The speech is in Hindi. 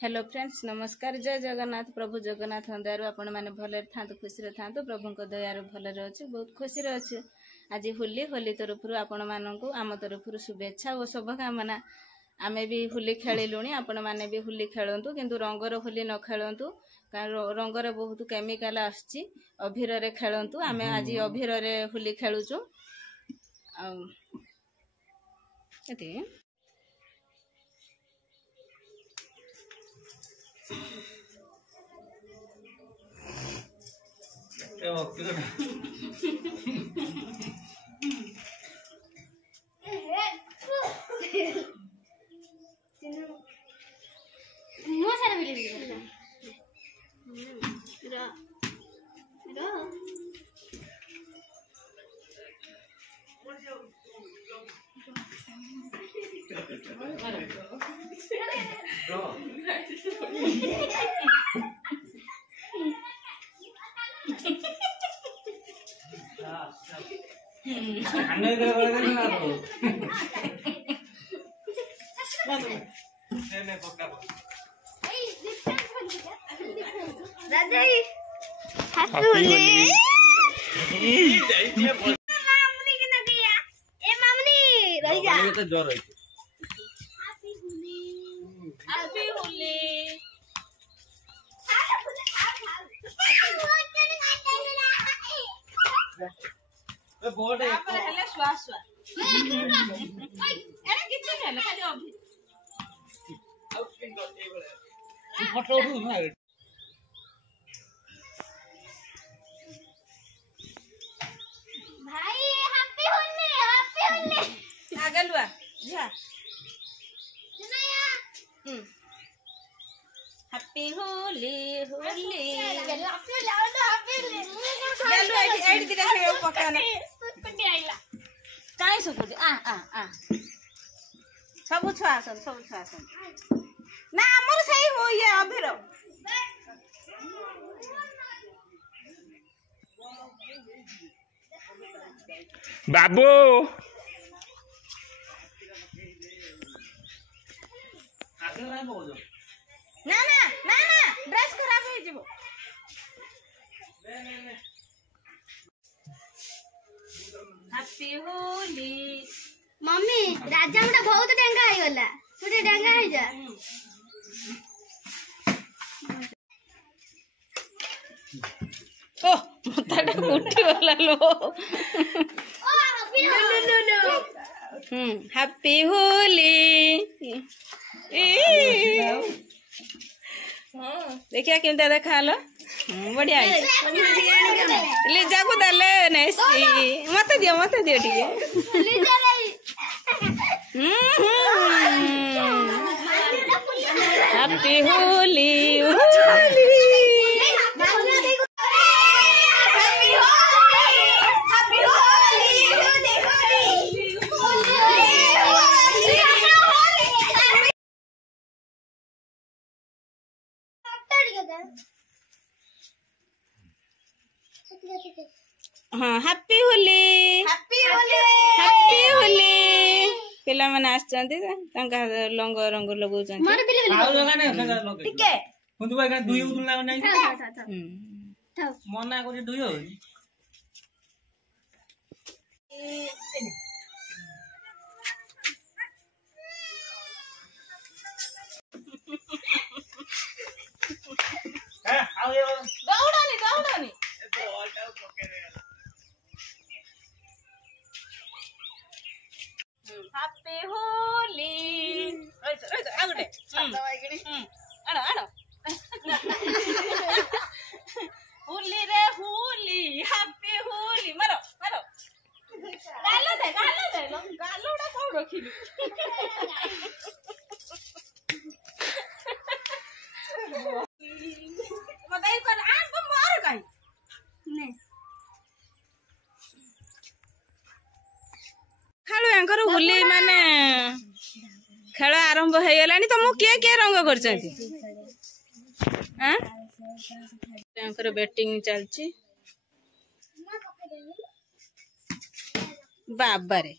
हेलो फ्रेंड्स नमस्कार जय जगन्नाथ प्रभु जगन्नाथ दयारु आपण मैंने भले था खुशी था प्रभु दयारु भले अच्छे बहुत खुशी अच्छे। आज होली होली तरफ आपण मानक आम तरफ शुभेच्छा और शुभकामना। आमे भी होली खेलुँ आपण मैंने भी होली खेलतु किंतु रंगर होली न खेलतु कारण रंगर बहुत केमिकाल आसची अभीर रे खेलतु। आमे आज अभीर रे होली खेलुचु एते जोर आगलुआ हैप्पी होली होली कहीं सुकुच सब छुआ ना आमर सही हो ये अभीर बाबू ना ना ना ना ड्रेस खराब हो जीवो हैप्पी होली मम्मी राजा मुटा बहुत डेंगा हो गला मुटे डेंगा हो जा ओ मताडा उठी वाला लो ओ नो हैप्पी होली देखिया केमता देखा हलो बढ़िया लीजा को दले नेसी मत दियो ठीक हैप्पी होली होली हाँ happy Holi happy Holi happy Holi पिला माने आछंती तांका लंग रंग लगौछंती मार बिले बिले आउ लगा नै लगा लगे टिके हुंदु भाई का दुई उदुल लाग नै था मना करे दुई हो ए आउ ये दौड़ानी हैप्पी होली रोइतो आगुटे आनो होली रे होली हैप्पी होली मारो गालो दे गालोडा कौन रखिलु बताई कर आन को मार गई नहीं खालु एंकर होली माने खेल आरंभ हो गलानी तो मु के रंग करछंती हां एंकर बैटिंग चलची बाबा रे